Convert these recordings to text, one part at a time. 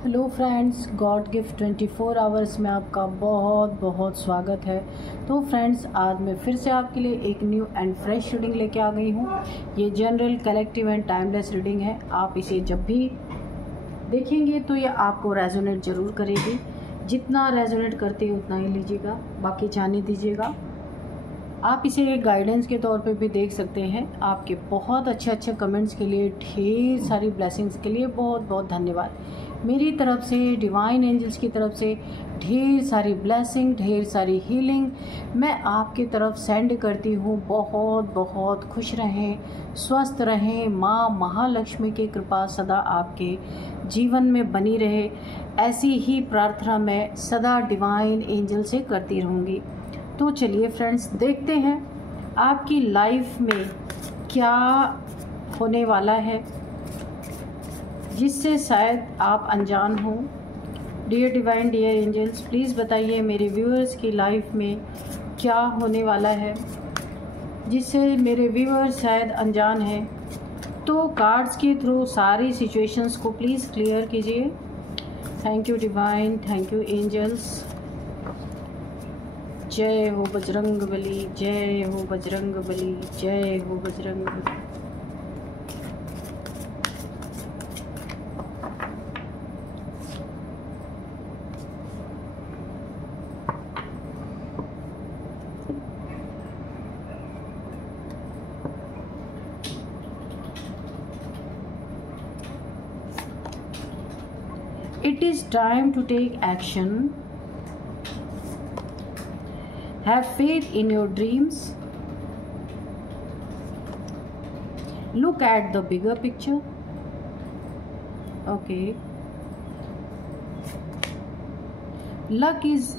Hello friends, God gift 24 hours में आपका बहुत बहुत स्वागत है। तो फ्रेंड्स, आज मैं फिर से आपके लिए एक न्यू एंड फ्रेश रीडिंग लेके आ गई हूँ। ये general, collective and timeless reading है। आप इसे जब भी देखेंगे तो ये आपको रेजोनेट ज़रूर करेगी। जितना रेजोनेट करती है उतना ही लीजिएगा, बाकी जाने दीजिएगा। आप इसे एक गाइडेंस के तौर पे भी देख सकते हैं। आपके बहुत अच्छे अच्छे कमेंट्स के लिए, ढेर सारी ब्लेसिंग्स के लिए बहुत बहुत धन्यवाद। मेरी तरफ से, डिवाइन एंजल्स की तरफ से ढेर सारी ब्लेसिंग, ढेर सारी हीलिंग मैं आपकी तरफ सेंड करती हूँ। बहुत बहुत खुश रहें, स्वस्थ रहें। माँ महालक्ष्मी की कृपा सदा आपके जीवन में बनी रहे, ऐसी ही प्रार्थना मैं सदा डिवाइन एंजल से करती रहूँगी। तो चलिए फ्रेंड्स, देखते हैं आपकी लाइफ में क्या होने वाला है जिससे शायद आप अनजान हो। Dear divine, dear angels, please बताइए मेरे व्यूअर्स की लाइफ में क्या होने वाला है जिससे मेरे व्यूअर्स शायद अनजान हैं। तो कार्ड्स के थ्रू सारी सिचुएशंस को प्लीज़ क्लियर कीजिए। Thank you divine, thank you angels. जय हो बजरंग बली, जय हो बजरंग बली, जय हो Bajrang Bali. It is time to take action. Have faith in your dreams. Look at the bigger picture. Okay. Luck is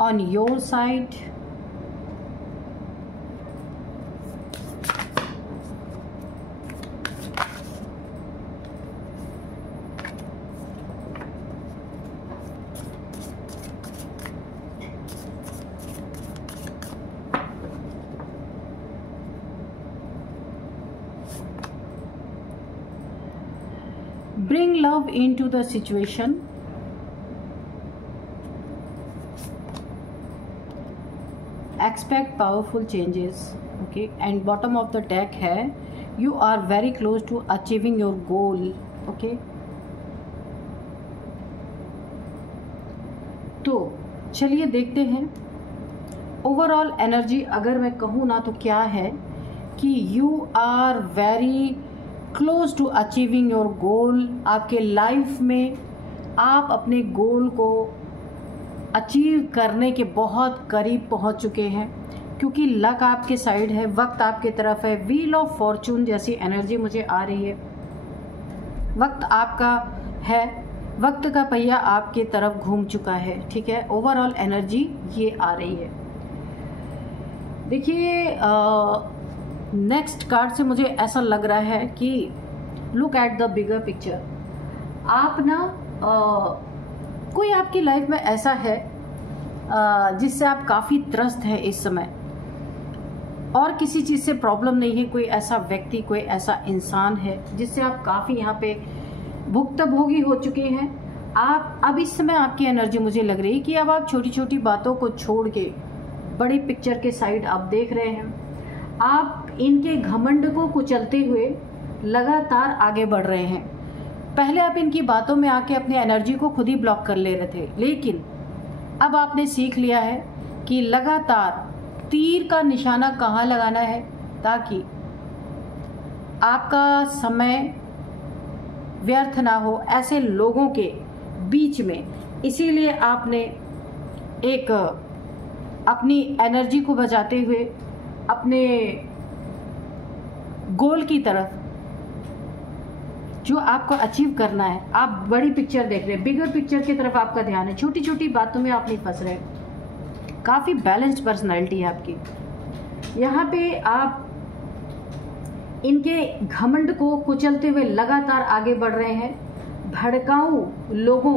on your side. Bring love into the situation. Expect powerful changes. Okay, and bottom of the deck है you are very close to achieving your goal. Okay, तो चलिए देखते हैं overall energy अगर मैं कहूँ ना तो क्या है कि you are very close to achieving your goal. आपके लाइफ में आप अपने गोल को अचीव करने के बहुत करीब पहुंच चुके हैं, क्योंकि लक आपके साइड है, वक्त आपके तरफ है। व्हील ऑफ फॉर्चून जैसी एनर्जी मुझे आ रही है। वक्त आपका है, वक्त का पहिया आपके तरफ घूम चुका है। ठीक है, ओवरऑल एनर्जी ये आ रही है। देखिए, नेक्स्ट कार्ड से मुझे ऐसा लग रहा है कि look at the bigger picture. आप ना कोई आपकी लाइफ में ऐसा है जिससे आप काफ़ी त्रस्त हैं इस समय, और किसी चीज़ से प्रॉब्लम नहीं है। कोई ऐसा व्यक्ति, कोई ऐसा इंसान है जिससे आप काफ़ी यहाँ पे भुक्तभोगी हो चुके हैं। आप अब इस समय आपकी एनर्जी मुझे लग रही है कि अब आप छोटी छोटी बातों को छोड़ के बड़ी पिक्चर के साइड आप देख रहे हैं। आप इनके घमंड को कुचलते हुए लगातार आगे बढ़ रहे हैं। पहले आप इनकी बातों में आके अपनी एनर्जी को खुद ही ब्लॉक कर ले रहे थे, लेकिन अब आपने सीख लिया है कि लगातार तीर का निशाना कहाँ लगाना है ताकि आपका समय व्यर्थ ना हो ऐसे लोगों के बीच में। इसीलिए आपने एक अपनी एनर्जी को बचाते हुए अपने गोल की तरफ, जो आपको अचीव करना है, आप बड़ी पिक्चर देख रहे हैं, बिगर पिक्चर की तरफ आपका ध्यान है। छोटी छोटी बातों में आप नहीं फंस रहे। काफ़ी बैलेंस्ड पर्सनालिटी है आपकी। यहाँ पे आप इनके घमंड को कुचलते हुए लगातार आगे बढ़ रहे हैं। भड़काऊ लोगों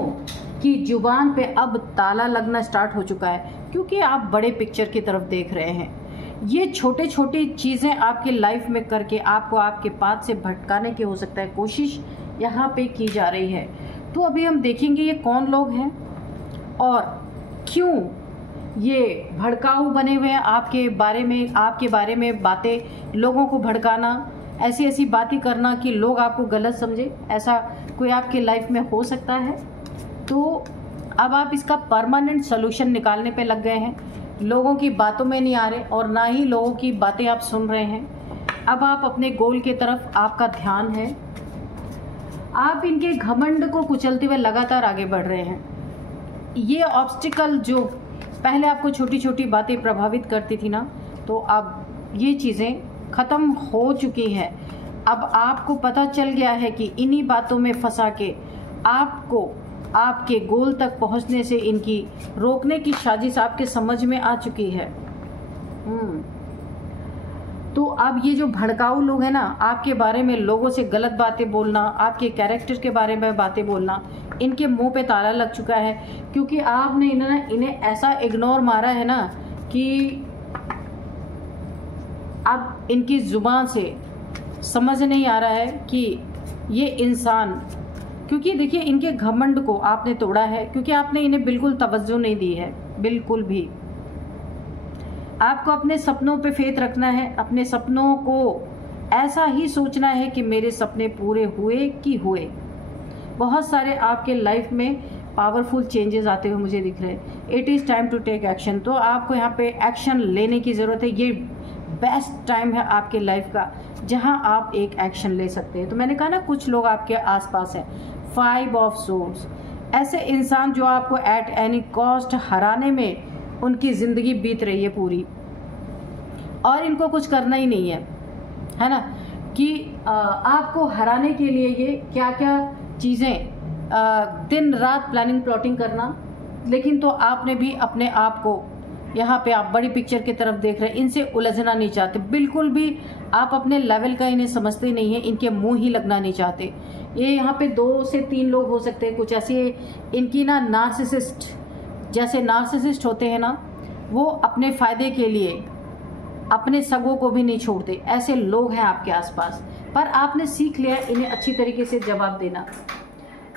की जुबान पे अब ताला लगना स्टार्ट हो चुका है, क्योंकि आप बड़े पिक्चर की तरफ देख रहे हैं। ये छोटे छोटी चीज़ें आपकी लाइफ में करके आपको आपके पाथ से भटकाने की हो सकता है कोशिश यहाँ पे की जा रही है। तो अभी हम देखेंगे ये कौन लोग हैं और क्यों ये भड़काऊ बने हुए हैं आपके बारे में बातें, लोगों को भड़काना, ऐसी ऐसी बातें करना कि लोग आपको गलत समझे। ऐसा कोई आपके लाइफ में हो सकता है। तो अब आप इसका परमानेंट सोल्यूशन निकालने पे लग गए हैं। लोगों की बातों में नहीं आ रहे और ना ही लोगों की बातें आप सुन रहे हैं। अब आप अपने गोल की तरफ आपका ध्यान है। आप इनके घमंड को कुचलते हुए लगातार आगे बढ़ रहे हैं। ये ऑब्स्टिकल जो पहले आपको छोटी छोटी बातें प्रभावित करती थी ना, तो अब ये चीज़ें ख़त्म हो चुकी हैं। अब आपको पता चल गया है कि इन्हीं बातों में फंसा के आपको आपके गोल तक पहुंचने से इनकी रोकने की साजिश आपके समझ में आ चुकी है। तो अब ये जो भड़काऊ लोग हैं ना, आपके बारे में लोगों से गलत बातें बोलना, आपके कैरेक्टर के बारे में बातें बोलना, इनके मुंह पे ताला लग चुका है। क्योंकि आपने इन्हें ऐसा इग्नोर मारा है ना कि अब इनकी जुबान से समझ नहीं आ रहा है कि ये इंसान, क्योंकि देखिए इनके घमंड को आपने तोड़ा है, क्योंकि आपने इन्हें बिल्कुल तवज्जो नहीं दी है, बिल्कुल भी। आपको अपने सपनों पे फेथ रखना है, अपने सपनों को ऐसा ही सोचना है कि मेरे सपने पूरे हुए कि हुए। बहुत सारे आपके लाइफ में पावरफुल चेंजेस आते हुए मुझे दिख रहे हैं। It is time to take action. तो आपको यहाँ पे एक्शन लेने की ज़रूरत है। ये बेस्ट टाइम है आपके लाइफ का जहाँ आप एक एक्शन ले सकते हैं। तो मैंने कहा ना, कुछ लोग आपके आसपास हैं। 5 ऑफ सोर्स, ऐसे इंसान जो आपको एट एनी कॉस्ट हराने में उनकी ज़िंदगी बीत रही है पूरी, और इनको कुछ करना ही नहीं है ना, कि आपको हराने के लिए ये क्या क्या चीज़ें दिन रात प्लानिंग प्लॉटिंग करना। लेकिन तो आपने भी अपने आप को, यहाँ पे आप बड़ी पिक्चर की तरफ देख रहे हैं, इनसे उलझना नहीं चाहते बिल्कुल भी। आप अपने लेवल का इन्हें समझते नहीं है, इनके मुंह ही लगना नहीं चाहते। ये यहाँ पे 2 से 3 लोग हो सकते हैं, कुछ ऐसे इनकी ना नार्सिसिस्ट, जैसे नार्सिसिस्ट होते हैं ना, वो अपने फ़ायदे के लिए अपने सगों को भी नहीं छोड़ते। ऐसे लोग हैं आपके आसपास, पर आपने सीख लिया इन्हें अच्छी तरीके से जवाब देना।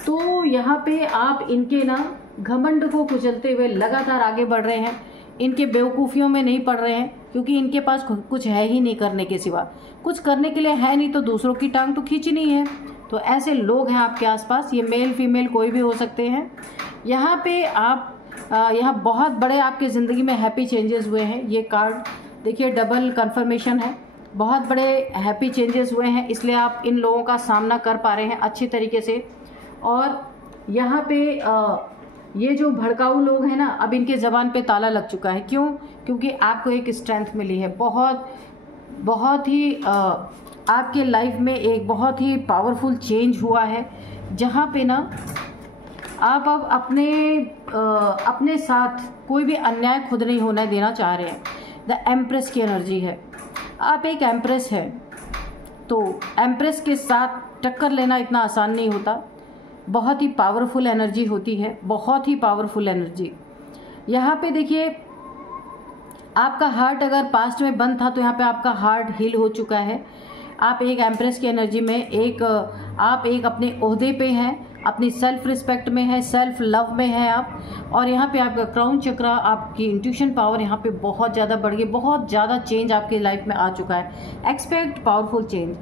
तो यहाँ पे आप इनके ना घमंड को कुचलते हुए लगातार आगे बढ़ रहे हैं। इनके बेवकूफ़ियों में नहीं पड़ रहे हैं, क्योंकि इनके पास कुछ है ही नहीं करने के सिवा। कुछ करने के लिए है नहीं तो दूसरों की टांग तो खींचनी है। तो ऐसे लोग हैं आपके आसपास। ये मेल फीमेल कोई भी हो सकते हैं। यहाँ पे आप यहाँ बहुत बड़े आपकी ज़िंदगी में हैप्पी चेंजेस हुए हैं। ये कार्ड देखिए डबल कंफर्मेशन है, बहुत बड़े हैप्पी चेंजेस हुए हैं, इसलिए आप इन लोगों का सामना कर पा रहे हैं अच्छी तरीके से। और यहाँ पे ये जो भड़काऊ लोग हैं ना, अब इनके ज़बान पे ताला लग चुका है। क्यों? क्योंकि आपको एक स्ट्रेंथ मिली है। बहुत ही आपके लाइफ में एक बहुत ही पावरफुल चेंज हुआ है, जहाँ पे ना आप अब अपने साथ कोई भी अन्याय खुद नहीं होने देना चाह रहे हैं। द एम्प्रेस की एनर्जी है। आप एक एम्प्रेस है, तो एम्प्रेस के साथ टक्कर लेना इतना आसान नहीं होता। बहुत ही पावरफुल एनर्जी होती है, बहुत ही पावरफुल एनर्जी। यहाँ पे देखिए, आपका हार्ट अगर पास्ट में बंद था तो यहाँ पे आपका हार्ट हील हो चुका है। आप एक एम्प्रेस की एनर्जी में आप एक अपने ओहदे पे हैं, अपनी सेल्फ रिस्पेक्ट में है, सेल्फ लव में है आप। और यहाँ पे आपका क्राउन चक्रा, आपकी इंट्यूशन पावर यहाँ पे बहुत ज़्यादा बढ़ गई। बहुत ज़्यादा चेंज आपकी लाइफ में आ चुका है। Expect powerful change.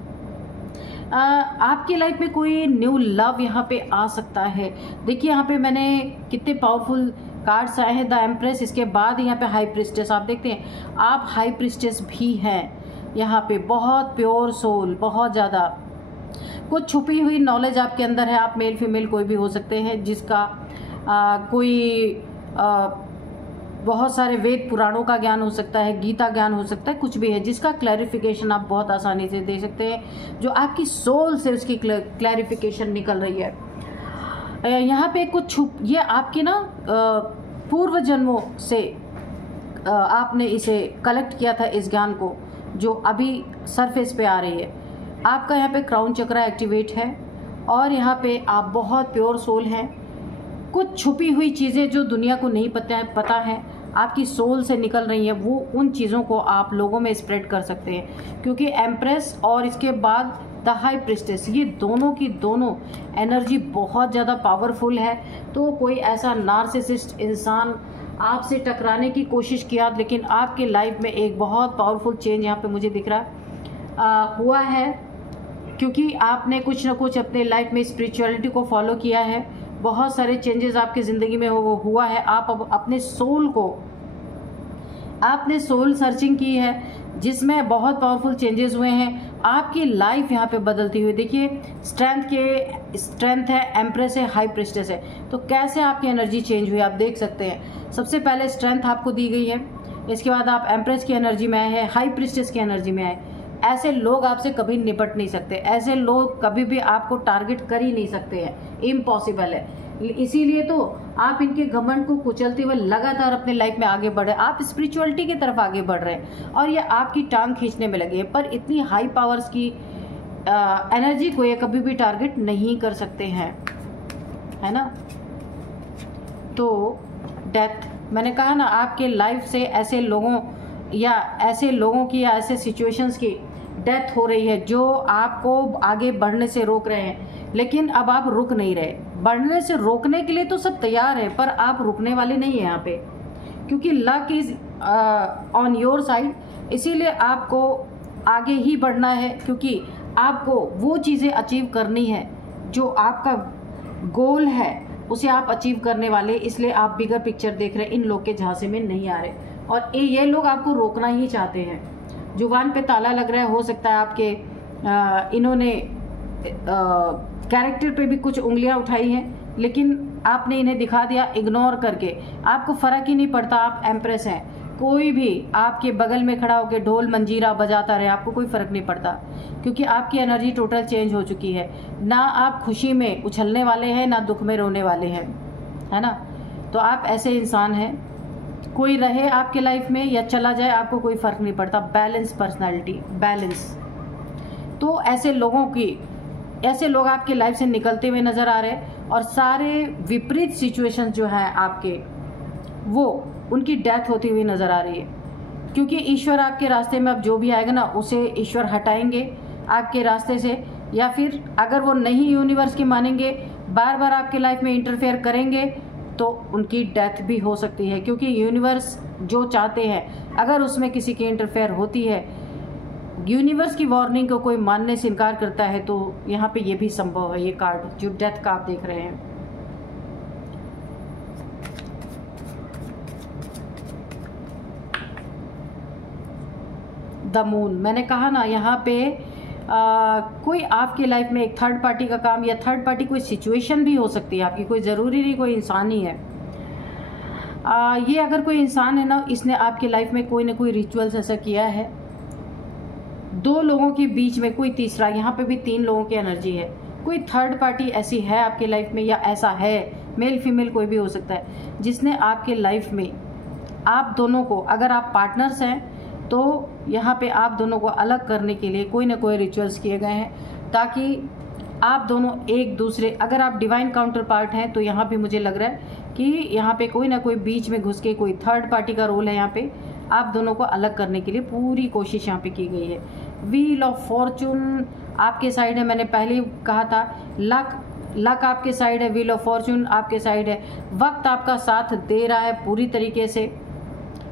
आपकी लाइफ में कोई न्यू लव यहाँ पे आ सकता है। देखिए यहाँ पे मैंने कितने पावरफुल कार्ड्स आए हैं। द एम्प्रेस, इसके बाद यहाँ पे हाई प्रिस्टेस। आप देखते हैं आप हाई प्रिस्टेस भी हैं यहाँ पे। बहुत प्योर सोल, बहुत ज़्यादा कुछ छुपी हुई नॉलेज आपके अंदर है। आप मेल फीमेल कोई भी हो सकते हैं, जिसका बहुत सारे वेद पुराणों का ज्ञान हो सकता है, गीता ज्ञान हो सकता है, कुछ भी है जिसका क्लैरिफिकेशन आप बहुत आसानी से दे सकते हैं, जो आपकी सोल से उसकी क्लैरिफिकेशन निकल रही है। यहाँ पे कुछ ये आपके ना पूर्व जन्मों से आपने इसे कलेक्ट किया था, इस ज्ञान को, जो अभी सरफेस पे आ रही है। आपका यहाँ पे क्राउन चक्रा एक्टिवेट है और यहाँ पे आप बहुत प्योर सोल हैं। कुछ छुपी हुई चीज़ें जो दुनिया को नहीं पता है आपकी सोल से निकल रही हैं, वो उन चीज़ों को आप लोगों में स्प्रेड कर सकते हैं। क्योंकि एम्प्रेस और इसके बाद द हाई प्रिस्टेस, ये दोनों की दोनों एनर्जी बहुत ज़्यादा पावरफुल है। तो कोई ऐसा नार्सिसिस्ट इंसान आपसे टकराने की कोशिश किया, लेकिन आपके लाइफ में एक बहुत पावरफुल चेंज यहाँ पे मुझे दिख रहा हुआ है, क्योंकि आपने कुछ ना कुछ अपने लाइफ में स्पिरिचुअलिटी को फॉलो किया है। बहुत सारे चेंजेस आपकी ज़िंदगी में हुआ है। आप अब अपने सोल को, आपने सोल सर्चिंग की है, जिसमें बहुत पावरफुल चेंजेस हुए हैं। आपकी लाइफ यहाँ पे बदलती हुई देखिए, स्ट्रेंथ है, एम्प्रेस है, हाई प्रिस्टेस है। तो कैसे आपकी एनर्जी चेंज हुई आप देख सकते हैं। सबसे पहले स्ट्रेंथ आपको दी गई है, इसके बाद आप एम्प्रेस की एनर्जी में आए हैं, हाई प्रिस्टेस की एनर्जी में आए। ऐसे लोग आपसे कभी निपट नहीं सकते, ऐसे लोग कभी भी आपको टारगेट कर ही नहीं सकते हैं, इम्पॉसिबल है। इसीलिए तो आप इनके घमंड को कुचलते हुए लगातार अपने लाइफ में आगे बढ़ रहे हैं। आप स्पिरिचुअलिटी की तरफ आगे बढ़ रहे हैं और ये आपकी टांग खींचने में लगे हैं, पर इतनी हाई पावर्स की एनर्जी को ये कभी भी टारगेट नहीं कर सकते हैं, है ना। तो डेथ, मैंने कहा ना, आपके लाइफ से ऐसे लोगों की या ऐसे सिचुएशंस की डेथ हो रही है जो आपको आगे बढ़ने से रोक रहे हैं। लेकिन अब आप रुक नहीं रहे। बढ़ने से रोकने के लिए तो सब तैयार है, पर आप रुकने वाले नहीं है यहाँ पे, क्योंकि luck is on your side. इसीलिए आपको आगे ही बढ़ना है, क्योंकि आपको वो चीज़ें अचीव करनी है जो आपका गोल है, उसे आप अचीव करने वाले। इसलिए आप बिगर पिक्चर देख रहे हैं, इन लोग के झांसे में नहीं आ रहे। और ये लोग आपको रोकना ही चाहते हैं। जुबान पे ताला लग रहा है, हो सकता है आपके इन्होंने कैरेक्टर पे भी कुछ उंगलियां उठाई हैं, लेकिन आपने इन्हें दिखा दिया इग्नोर करके। आपको फ़र्क ही नहीं पड़ता, आप एम्प्रेस हैं। कोई भी आपके बगल में खड़ा होकर ढोल मंजीरा बजाता रहे, आपको कोई फ़र्क नहीं पड़ता, क्योंकि आपकी एनर्जी टोटल चेंज हो चुकी है। ना आप खुशी में उछलने वाले हैं, ना दुख में रोने वाले हैं, है ना। तो आप ऐसे इंसान हैं, कोई रहे आपके लाइफ में या चला जाए, आपको कोई फ़र्क नहीं पड़ता। Balance personality, balance. तो ऐसे लोग आपके लाइफ से निकलते हुए नज़र आ रहे हैं, और सारे विपरीत सिचुएशंस जो हैं आपके, वो उनकी डेथ होती हुई नज़र आ रही है। क्योंकि ईश्वर आपके रास्ते में अब जो भी आएगा ना, उसे ईश्वर हटाएंगे आपके रास्ते से, या फिर अगर वो नहीं यूनिवर्स की मानेंगे, बार बार आपके लाइफ में इंटरफेयर करेंगे, तो उनकी डेथ भी हो सकती है। क्योंकि यूनिवर्स जो चाहते हैं, अगर उसमें किसी की इंटरफेयर होती है, यूनिवर्स की वार्निंग को कोई मानने से इनकार करता है, तो यहाँ पे ये भी संभव है। ये कार्ड जो डेथ का आप देख रहे हैं, द मून। मैंने कहा ना, यहाँ पे कोई आपके लाइफ में एक थर्ड पार्टी का काम या थर्ड पार्टी कोई सिचुएशन भी हो सकती है आपकी, कोई ज़रूरी नहीं कोई इंसान ही है। ये अगर कोई इंसान है ना, इसने आपके लाइफ में कोई ना कोई रिचुअल्स ऐसा किया है। दो लोगों के बीच में कोई तीसरा, यहाँ पे भी 3 लोगों की एनर्जी है। कोई थर्ड पार्टी ऐसी है आपके लाइफ में, या ऐसा है, मेल फीमेल कोई भी हो सकता है, जिसने आपके लाइफ में आप दोनों को, अगर आप पार्टनर्स हैं तो यहाँ पे आप दोनों को अलग करने के लिए कोई ना कोई रिचुअल्स किए गए हैं, ताकि आप दोनों एक दूसरे, अगर आप डिवाइन काउंटर पार्ट हैं तो यहाँ पे मुझे लग रहा है कि यहाँ पे कोई ना कोई बीच में घुस के कोई थर्ड पार्टी का रोल है। यहाँ पे आप दोनों को अलग करने के लिए पूरी कोशिश यहाँ पे की गई है। व्हील ऑफ फॉर्चून आपके साइड है, मैंने पहले ही कहा था। लक आपके साइड है, व्हील ऑफ फॉर्चून आपके साइड है। वक्त आपका साथ दे रहा है पूरी तरीके से।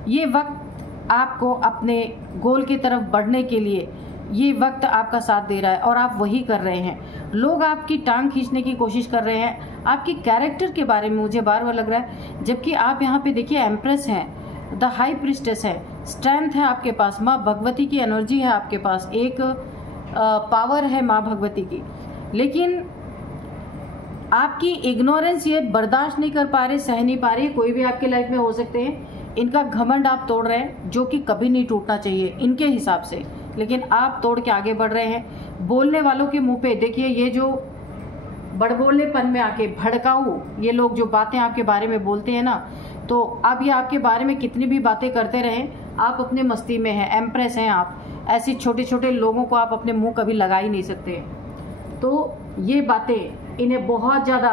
ये वक्त आपको अपने गोल की तरफ बढ़ने के लिए, ये वक्त आपका साथ दे रहा है, और आप वही कर रहे हैं। लोग आपकी टांग खींचने की कोशिश कर रहे हैं आपकी कैरेक्टर के बारे में, मुझे बार बार लग रहा है, जबकि आप यहाँ पे देखिए एम्प्रेस हैं, द हाई प्रिस्टेस है, स्ट्रेंथ है आपके पास, माँ भगवती की एनर्जी है आपके पास, एक पावर है माँ भगवती की। लेकिन आपकी इग्नोरेंस ये बर्दाश्त नहीं कर पा रहे, सह नहीं पा रहे। कोई भी आपके लाइफ में हो सकते हैं। इनका घमंड आप तोड़ रहे हैं, जो कि कभी नहीं टूटना चाहिए इनके हिसाब से, लेकिन आप तोड़ के आगे बढ़ रहे हैं। बोलने वालों के मुंह पे देखिए, ये जो बड़बोलेपन में आके भड़काऊ ये लोग जो बातें आपके बारे में बोलते हैं ना, तो अब ये आपके बारे में कितनी भी बातें करते रहें, आप अपने मस्ती में हैं, एम्प्रेस हैं आप। ऐसे छोटे छोटे लोगों को आप अपने मुंह कभी लगा ही नहीं सकते। तो ये बातें इन्हें बहुत ज़्यादा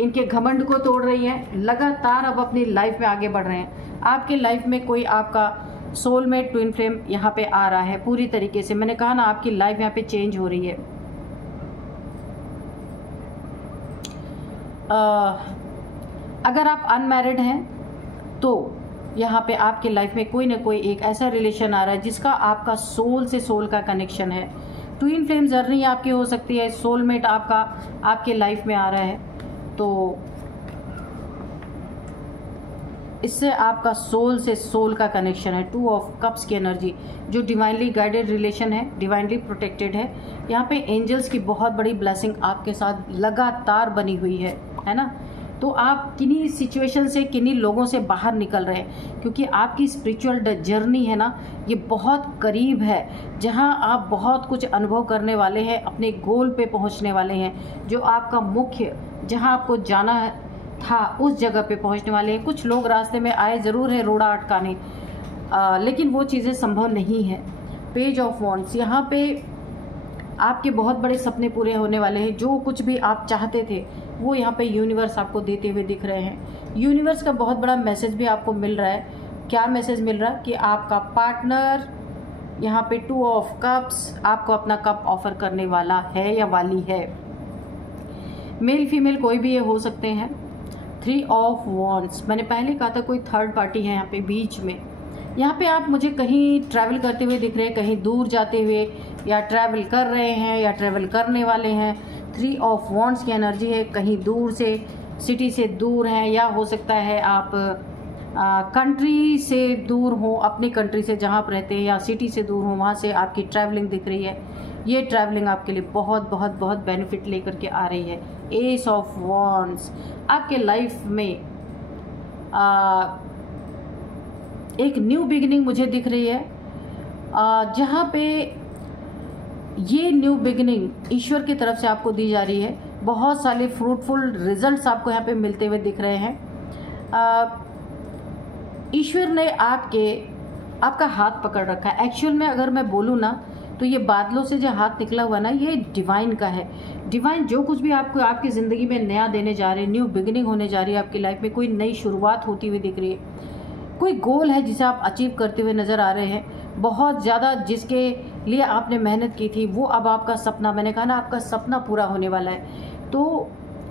इनके घमंड को तोड़ रही हैं, लगातार अब अपनी लाइफ में आगे बढ़ रहे हैं। आपके लाइफ में कोई आपका सोलमेट ट्विन फ्लेम यहाँ पे आ रहा है पूरी तरीके से। मैंने कहा ना, आपकी लाइफ यहाँ पे चेंज हो रही है। अगर आप अनमैरिड हैं तो यहाँ पे आपके लाइफ में कोई ना कोई एक ऐसा रिलेशन आ रहा है जिसका आपका सोल से सोल का कनेक्शन है। ट्विन फ्लेम जर्नी आपकी हो सकती है, सोलमेट आपका आपके लाइफ में आ रहा है, तो इससे आपका सोल से सोल का कनेक्शन है। 2 ऑफ कप्स की एनर्जी जो डिवाइनली गाइडेड रिलेशन है, डिवाइनली प्रोटेक्टेड है। यहाँ पे एंजल्स की बहुत बड़ी ब्लेसिंग आपके साथ लगातार बनी हुई है ना। तो आप किन्हीं सिचुएशन से, किन्हीं लोगों से बाहर निकल रहे हैं, क्योंकि आपकी स्पिरिचुअल जर्नी है ना, ये बहुत करीब है, जहां आप बहुत कुछ अनुभव करने वाले हैं, अपने गोल पे पहुंचने वाले हैं। जो आपका मुख्य, जहां आपको जाना था उस जगह पे पहुंचने वाले हैं। कुछ लोग रास्ते में आए ज़रूर है रोड़ा अटकाने, लेकिन वो चीज़ें संभव नहीं है। पेज ऑफ वॉन्ड्स, यहाँ पे आपके बहुत बड़े सपने पूरे होने वाले हैं। जो कुछ भी आप चाहते थे वो यहाँ पे यूनिवर्स आपको देते हुए दिख रहे हैं। यूनिवर्स का बहुत बड़ा मैसेज भी आपको मिल रहा है। क्या मैसेज मिल रहा है कि आपका पार्टनर यहाँ पे 2 ऑफ कप्स आपको अपना कप ऑफर करने वाला है या वाली है। मेल फीमेल कोई भी ये हो सकते हैं। 3 ऑफ वॉन्ड्स, मैंने पहले कहा था कोई थर्ड पार्टी है यहाँ पे बीच में। यहाँ पे आप मुझे कहीं ट्रैवल करते हुए दिख रहे हैं, कहीं दूर जाते हुए, या ट्रैवल कर रहे हैं या ट्रैवल करने वाले हैं। 3 ऑफ वॉन्ड्स की एनर्जी है, कहीं दूर से, सिटी से दूर हैं, या हो सकता है आप कंट्री से दूर हो, अपनी कंट्री से जहाँ आप रहते हैं, या सिटी से दूर हो, वहाँ से आपकी ट्रैवलिंग दिख रही है। ये ट्रैवलिंग आपके लिए बहुत बहुत बहुत बेनिफिट लेकर के आ रही है। एस ऑफ वॉन्ड्स, आपके लाइफ में एक न्यू बिगिनिंग मुझे दिख रही है, जहाँ पे ये न्यू बिगिनिंग ईश्वर की तरफ से आपको दी जा रही है। बहुत सारे फ्रूटफुल रिजल्ट्स आपको यहाँ पे मिलते हुए दिख रहे हैं। ईश्वर ने आपका हाथ पकड़ रखा है। एक्चुअल में अगर मैं बोलूँ ना, तो ये बादलों से जो हाथ निकला हुआ ना, ये डिवाइन का है। डिवाइन जो कुछ भी आपको आपकी ज़िंदगी में नया देने जा रहे हैं, न्यू बिगिनिंग होने जा रही है आपकी लाइफ में, कोई नई शुरुआत होती हुई दिख रही है। कोई गोल है जिसे आप अचीव करते हुए नज़र आ रहे हैं। बहुत ज़्यादा जिसके लिए आपने मेहनत की थी, वो अब आपका सपना, मैंने कहा ना, आपका सपना पूरा होने वाला है। तो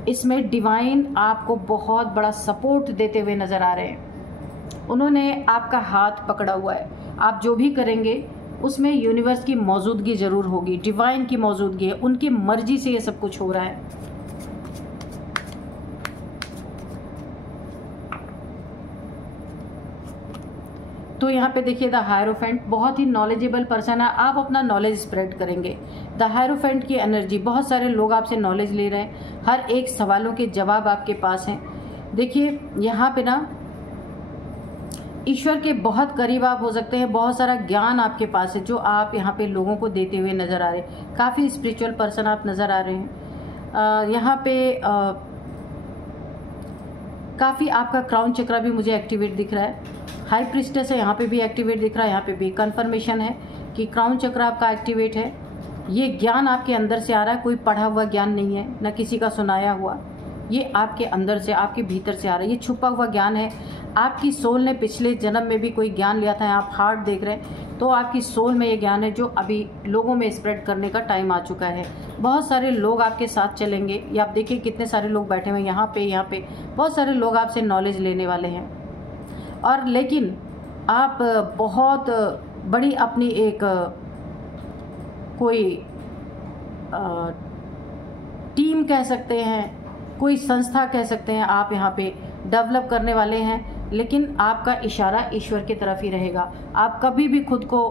इसमें डिवाइन आपको बहुत बड़ा सपोर्ट देते हुए नज़र आ रहे हैं। उन्होंने आपका हाथ पकड़ा हुआ है। आप जो भी करेंगे उसमें यूनिवर्स की मौजूदगी ज़रूर होगी, डिवाइन की मौजूदगी है, उनकी मर्जी से ये सब कुछ हो रहा है। तो यहाँ पे देखिए द हायरोफेंट, बहुत ही नॉलेजेबल पर्सन है। आप अपना नॉलेज स्प्रेड करेंगे। द हायरोफेंट की एनर्जी, बहुत सारे लोग आपसे नॉलेज ले रहे हैं, हर एक सवालों के जवाब आपके पास हैं। देखिए यहाँ पे ना ईश्वर के बहुत करीब आप हो सकते हैं। बहुत सारा ज्ञान आपके पास है जो आप यहाँ पे लोगों को देते हुए नज़र आ रहे हैं। काफ़ी स्पिरिचुअल पर्सन आप नज़र आ रहे हैं। यहाँ पे काफ़ी आपका क्राउन चक्रा भी मुझे एक्टिवेट दिख रहा है। हाई प्रिस्टेस है, यहाँ पे भी एक्टिवेट दिख रहा है। यहाँ पे भी कंफर्मेशन है कि क्राउन चक्रा आपका एक्टिवेट है। ये ज्ञान आपके अंदर से आ रहा है, कोई पढ़ा हुआ ज्ञान नहीं है, ना किसी का सुनाया हुआ। ये आपके अंदर से, आपके भीतर से आ रहा है। ये छुपा हुआ ज्ञान है। आपकी सोल ने पिछले जन्म में भी कोई ज्ञान लिया था। आप हार्ट देख रहे हैं, तो आपकी सोल में ये ज्ञान है जो अभी लोगों में स्प्रेड करने का टाइम आ चुका है। बहुत सारे लोग आपके साथ चलेंगे। ये आप देखिए कितने सारे लोग बैठे हुए हैं यहाँ पे बहुत सारे लोग आपसे नॉलेज लेने वाले हैं। और लेकिन आप बहुत बड़ी अपनी एक कोई टीम कह सकते हैं, कोई संस्था कह सकते हैं, आप यहाँ पे डेवलप करने वाले हैं। लेकिन आपका इशारा ईश्वर की तरफ ही रहेगा। आप कभी भी खुद को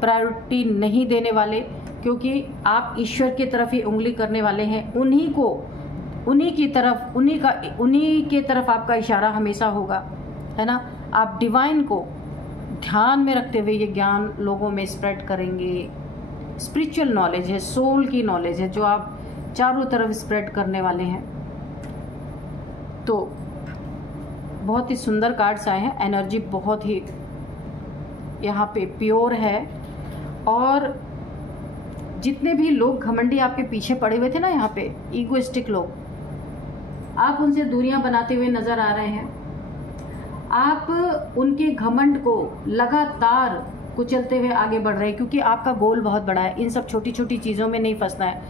प्रायोरिटी नहीं देने वाले, क्योंकि आप ईश्वर की तरफ ही उंगली करने वाले हैं। उन्हीं की तरफ आपका इशारा हमेशा होगा, है ना। आप डिवाइन को ध्यान में रखते हुए ये ज्ञान लोगों में स्प्रेड करेंगे। स्पिरिचुअल नॉलेज है, सोल की नॉलेज है, जो आप चारों तरफ स्प्रेड करने वाले हैं। तो बहुत ही सुंदर कार्ड्स आए हैं। एनर्जी बहुत ही यहाँ पे प्योर है। और जितने भी लोग घमंडी आपके पीछे पड़े हुए थे ना, यहाँ पे ईगोइस्टिक लोग, आप उनसे दूरियां बनाते हुए नज़र आ रहे हैं। आप उनके घमंड को लगातार कुचलते हुए आगे बढ़ रहे हैं, क्योंकि आपका गोल बहुत बड़ा है। इन सब छोटी छोटी चीज़ों में नहीं फंसना है।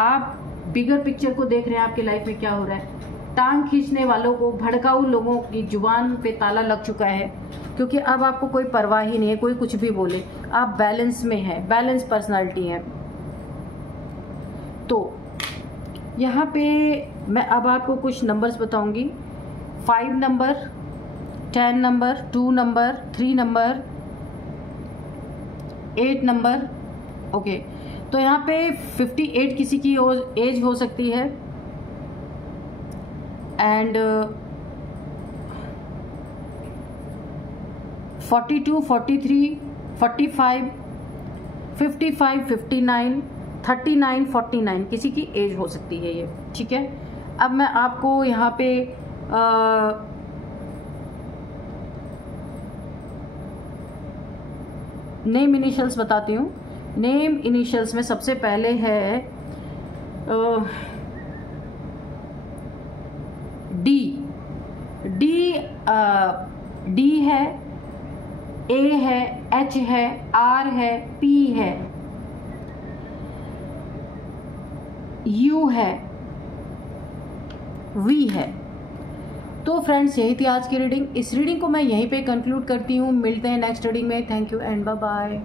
आप बिगर पिक्चर को देख रहे हैं, आपकी लाइफ में क्या हो रहा है। टांग खींचने वालों को, भड़काऊ लोगों की जुबान पे ताला लग चुका है, क्योंकि अब आपको कोई परवाह ही नहीं है, कोई कुछ भी बोले। आप बैलेंस में हैं, बैलेंस पर्सनालिटी है। तो यहाँ पे मैं अब आपको कुछ नंबर्स बताऊंगी। 5 number, 10 number, 2 number, 3 number, 8 number. Okay, तो यहाँ पे 58 किसी की एज हो सकती है, एंड 42, 43, 45, 55, 59, 39, 49 किसी की एज हो सकती है ये, ठीक है। अब मैं आपको यहाँ पे नेम इनिशियल्स बताती हूँ। नेम इनिशियल्स में सबसे पहले है डी। डी है, ए है, एच है, आर है, पी है, यू है, वी है। तो फ्रेंड्स, यही थी आज की रीडिंग। इस रीडिंग को मैं यहीं पे कंक्लूड करती हूँ। मिलते हैं नेक्स्ट रीडिंग में। Thank you and bye bye.